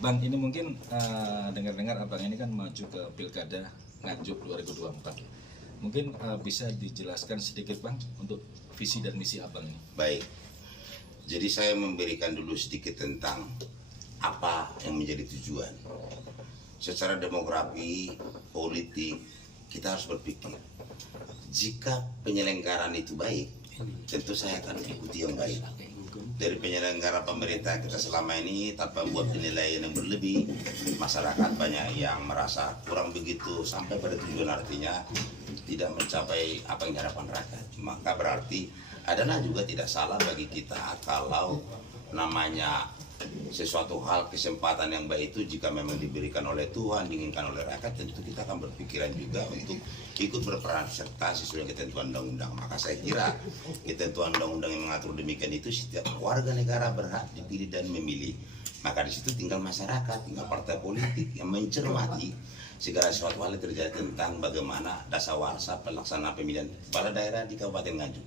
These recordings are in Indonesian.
Bang, ini mungkin dengar-dengar abang ini kan maju ke Pilkada Nganjuk 2024. Mungkin bisa dijelaskan sedikit bang untuk visi dan misi abang ini. Baik, jadi saya memberikan dulu sedikit tentang apa yang menjadi tujuan. Secara demografi, politik, kita harus berpikir, jika penyelenggaraan itu baik, tentu saya akan ikuti yang baik. Dari penyelenggara pemerintah kita selama ini tanpa buat penilaian yang berlebih, masyarakat banyak yang merasa kurang begitu sampai pada tujuan, artinya tidak mencapai apa yang diharapkan rakyat. Maka berarti adalah juga tidak salah bagi kita kalau namanya sesuatu hal kesempatan yang baik itu jika memang diberikan oleh Tuhan, diinginkan oleh rakyat, tentu kita akan berpikiran juga untuk ikut berperan serta sesuai ketentuan undang-undang. Maka saya kira ketentuan undang-undang yang mengatur demikian itu setiap warga negara berhak dipilih dan memilih. Maka di situ tinggal masyarakat, tinggal partai politik yang mencermati segala sesuatu hal yang terjadi tentang bagaimana dasawarsa pelaksanaan pemilihan kepala daerah di Kabupaten Nganjuk.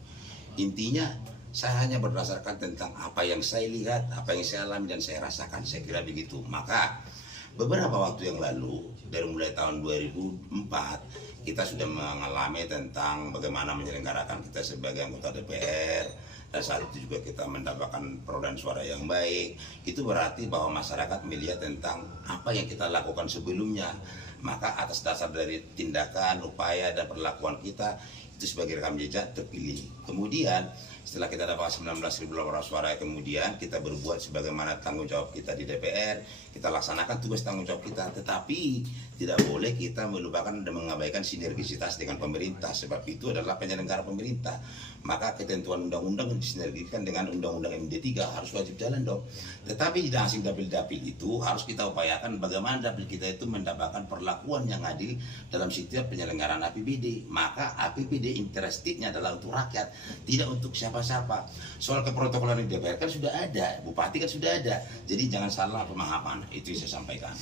Intinya saya hanya berdasarkan tentang apa yang saya lihat, apa yang saya alami dan saya rasakan, saya kira begitu. Maka beberapa waktu yang lalu, dari mulai tahun 2004, kita sudah mengalami tentang bagaimana menyelenggarakan kita sebagai anggota DPR. Dan saat itu juga kita mendapatkan perolehan suara yang baik. Itu berarti bahwa masyarakat melihat tentang apa yang kita lakukan sebelumnya. Maka atas dasar dari tindakan, upaya, dan perlakuan kita, itu sebagai rekam jejak terpilih. Kemudian setelah kita dapat 19.000 suara, kemudian kita berbuat sebagaimana tanggung jawab kita di DPR, kita laksanakan tugas tanggung jawab kita, tetapi tidak boleh kita melupakan dan mengabaikan sinergisitas dengan pemerintah, sebab itu adalah penyelenggara pemerintah. Maka ketentuan undang-undang disinergikan dengan undang-undang MD3 harus wajib jalan dong. Tetapi tidak asing dapil-dapil itu harus kita upayakan bagaimana dapil kita itu mendapatkan perlakuan yang adil dalam setiap penyelenggaraan APBD. Maka APBD interestednya adalah untuk rakyat, tidak untuk siapa-siapa. Soal keprotokolan di DPR kan sudah ada, bupati kan sudah ada. Jadi jangan salah pemahaman, itu yang saya sampaikan.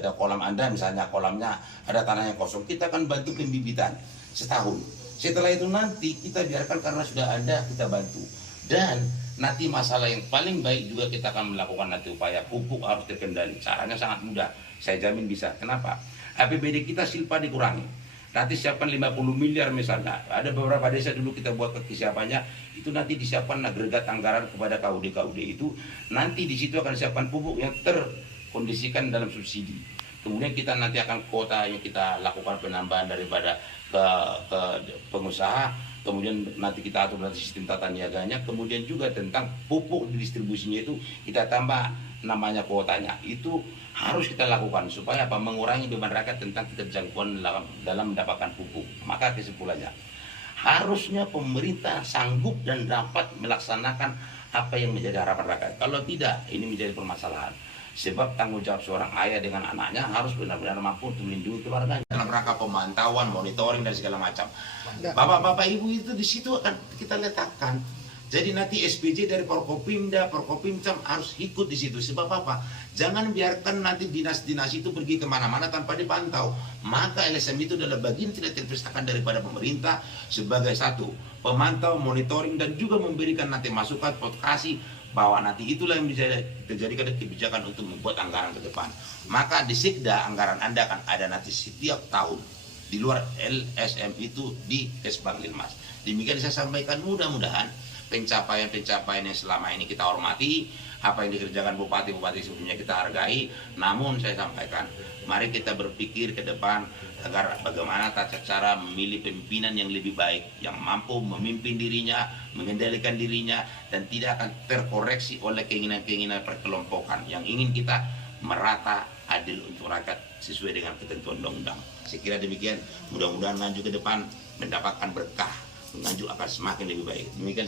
Ada kolam Anda, misalnya kolamnya ada tanah yang kosong, kita akan bantu pembibitan setahun. Setelah itu nanti kita biarkan karena sudah ada, kita bantu. Dan nanti masalah yang paling baik juga kita akan melakukan nanti upaya pupuk harus terkendali. Caranya sangat mudah, saya jamin bisa. Kenapa? APBD kita silpa dikurangi. Nanti siapkan 50 miliar misalnya. Ada beberapa desa dulu kita buat kesiapannya, itu nanti disiapkan agregat anggaran kepada KUD itu. Nanti di situ akan disiapkan pupuk yang terkondisikan dalam subsidi. Kemudian kita nanti akan kuota yang kita lakukan penambahan daripada ke pengusaha. Kemudian nanti kita atur nanti sistem tata niaganya. Kemudian juga tentang pupuk distribusinya itu kita tambah namanya kuotanya. Itu harus kita lakukan supaya apa? Mengurangi beban rakyat tentang keterjangkauan dalam mendapatkan pupuk. Maka kesimpulannya, harusnya pemerintah sanggup dan dapat melaksanakan apa yang menjadi harapan rakyat. Kalau tidak, ini menjadi permasalahan. Sebab tanggung jawab seorang ayah dengan anaknya harus benar-benar mampu untuk melindungi keluarganya dalam rangka pemantauan, monitoring dan segala macam. Bapak-bapak ibu itu di situ akan kita letakkan. Jadi nanti SPJ dari Forkopimda, Forkopimcam harus ikut di situ. Sebab apa? Jangan biarkan nanti dinas-dinas itu pergi kemana-mana tanpa dipantau. Maka LSM itu adalah bagian tidak terpisahkan daripada pemerintah sebagai satu pemantau, monitoring, dan juga memberikan nanti masukan, advokasi bahwa nanti itulah yang bisa terjadi kebijakan untuk membuat anggaran ke depan. Maka di Sekda anggaran Anda akan ada nanti setiap tahun di luar LSM itu di Kesbanglinmas. Demikian saya sampaikan, mudah-mudahan pencapaian-pencapaian yang selama ini kita hormati, apa yang dikerjakan bupati-bupati sebelumnya kita hargai. Namun saya sampaikan, mari kita berpikir ke depan agar bagaimana tata cara memilih pimpinan yang lebih baik, yang mampu memimpin dirinya, mengendalikan dirinya, dan tidak akan terkoreksi oleh keinginan-keinginan perkelompokan yang ingin kita merata adil untuk rakyat sesuai dengan ketentuan undang-undang. Saya kira demikian, mudah-mudahan Nganjuk ke depan mendapatkan berkah, Nganjuk akan semakin lebih baik. Demikian.